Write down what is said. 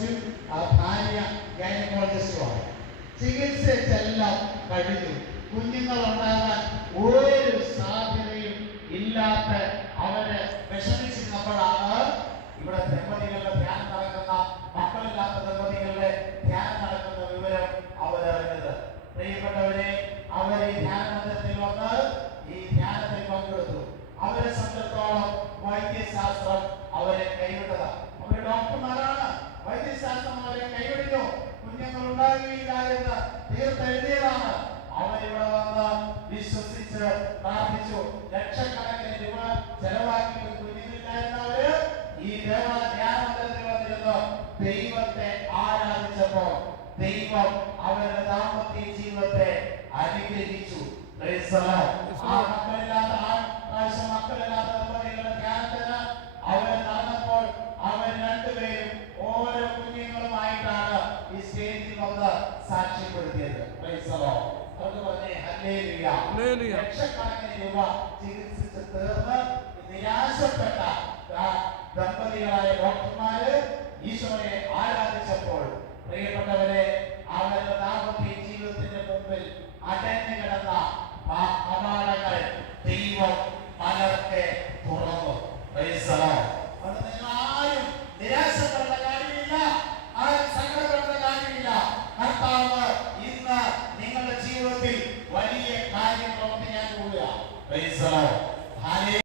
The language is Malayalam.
ഗൈനക്കോളജിസ്റ്റും ഭാര്യ ഗൈനക്കോളജിസ്റ്റുമാണ് ചികിത്സ എല്ലാം കഴിഞ്ഞു. കുഞ്ഞുങ്ങൾ ഉണ്ടാകാൻ ഒരു സാധ്യതയും ഇല്ലാത്ത അവർ വിഷമിച്ചിരുന്നപ്പോഴാണ് ഇവിടെ ദമ്പതികളുടെ ധ്യാനം നടക്കുന്ന മക്കളില്ലാത്ത ദമ്പതികളുടെ ധ്യാനം നടക്കുന്ന വിവരം അവരറിഞ്ഞത്. പ്രിയപ്പെട്ടവരെ ഉണ്ടാകുകയില്ല എന്ന് തീർത്തെഴുതിയതാണ്. ഇവിടെ വന്ന് വിശ്വസിച്ച് പ്രാർത്ഥിച്ചു. ലക്ഷക്കണക്കിന് രൂപ ചെലവാക്കി എന്നവര് ഈ ദേവ ധ്യാനമന്ദിരത്തിൽ വന്നിരുന്നു. ദൈവത്തെ ആരാധിച്ചപ്പോ ദൈവം അവരുടെ ദാമ്പത്യ ജീവിതത്തെ അനുഗ്രഹിച്ചു. മക്കളില്ലാത്ത ആ പ്രാവശ്യം മക്കളില്ലാത്ത സ്റ്റേജിൽ വന്ന് സാക്ഷ്യപ്പെടുത്തിയത് ലക്ഷക്കണക്കിന് രൂപ ചികിത്സിച്ച് തീർന്ന് നിരാശപ്പെട്ട ദമ്പതികളായ ഡോക്ടർമാര് ഈശോയെ ആരാധിച്ചപ്പോൾ പ്രിയപ്പെട്ടവരെ അവരുടെ ദാമ്പത്യ ജീവിതത്തിന്റെ മുമ്പിൽ അടഞ്ഞു കിടന്ന കവാടങ്ങൾ ദൈവം പലർക്ക് തുറന്നു. ప్రైజ్